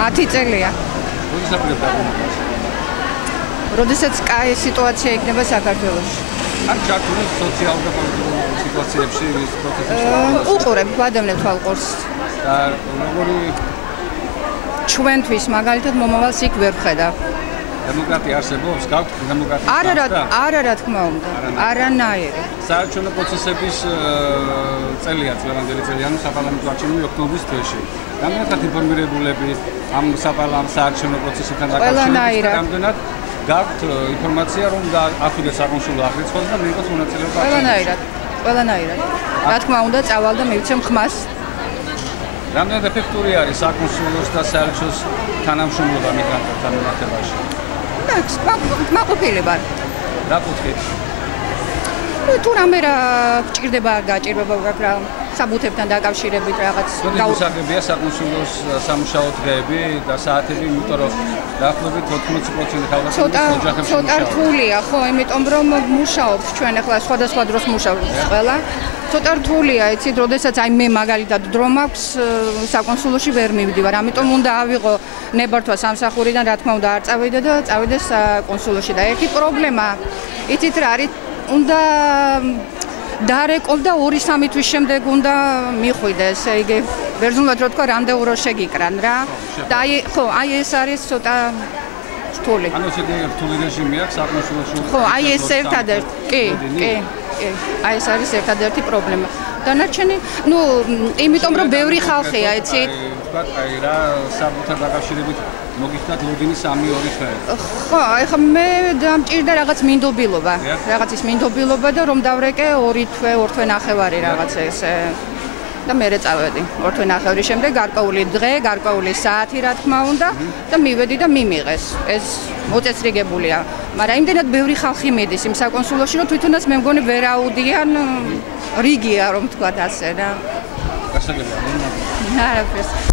10 წელია. როდესაც კაი სიტუაცია იქნება საქართველოში. ან ჩართული სოციალურ და პოლიტიკურ სიტუაციებში ის პროცესებში უყურებ, ვადევნებ თვალყურს. და როგორი ჩვენთვის მაგალითად მომავალს იქ ვერ ვხედავ. დემოკრატია არსებობს, გაქვთ დემოკრატია? არა, რა თქმა უნდა. არანაირი. საარჩევნო პროცესების წელია, წლევანდელი წელი, ანუ საპარლამენტო არჩევნები ოქტომბრის თვეში. რამდენად ინფორმირებულები ამ საარჩევნო პროცესთან დაკავშირებით? რამდენად გაქვთ ინფორმაცია, რომ აფიდეს საკონსულო აღრიცხოს და მიიღოს მონაწილეობა? ყველანაირად. რა თქმა უნდა, წავალ და მივცემ ხმას. რამდენად ეფექტური არის საკონსულოს და საელჩოს თანამშრომლობა მიგრანტებთან მიმართებაში? მაყოფილი ვარ. რა კუთხით? თუ რამე რა გჭირდება, გაჭირდება რა საბუთებთან დაკავშირებით რაღაც გაუსაგებია საკონსულოს სამუშაო დღეები და საათები, იმიტომ რომ დაახლოებით 80% ხალხი ოჯახებში ცოტა რთულია, ხო, იმიტომ რომ მუშაობს ჩვენ ახლა სხვადასხვა დროს მუშაობს ყველა. ცოტა რთულია, იცით, როდესაც აი მე მაგალითად დრო მაქვს საკონსულოში ვერ მივდივარ, ამიტომ უნდა ავიღო ნებართვა სამსახურიდან, რა თქმა უნდა, არ წავიდე და წავიდე საკონსულოში და ერთი პრობლემა, იცით რა არის, უნდა დარეკობ და 2-3 თვის შემდეგ უნდა მიხვიდე, ესე იგი, ბერძნულად რო თქვა, რამდეურო შეგიკრან რა. და აი ეს არის ცოტა რთული. ანუ ესე რთული რეჟიმი აქვს საკონსულოში? ხო, აი ეს ერთადერთი, კი. აი ეს არის ერთადერთი პრობლემა. დანარჩენი, იმიტომ რომ ბევრი ხალხია, იცით? თქვა, აი რა საბუთთან დაკავშირებით მოგიხდათ ლოდინის 3-2 თვე. ხო, ეხლა მე დამჭირდა რაღაც მინდობილობა. რაღაცის მინდობილობა და რომ დავრეკე 2 თვე, 2 თვე ნახევარი რაღაც ესე. და მე წავედი 2 თვე ნახევრის შემდეგ გარკვეული დღე, გარკვეული საათი რა თქმა უნდა და მივედი და მიმიღეს. ეს მოწესრიგებულია. მაგრამ იმდენად ბევრი ხალხი მიდის იმ საკონსულოში, რომ თვითონაც მე მგონი ვერ აუდიან რიგია, რომ თქვა ასე რა. გასაგებია. არაფერს.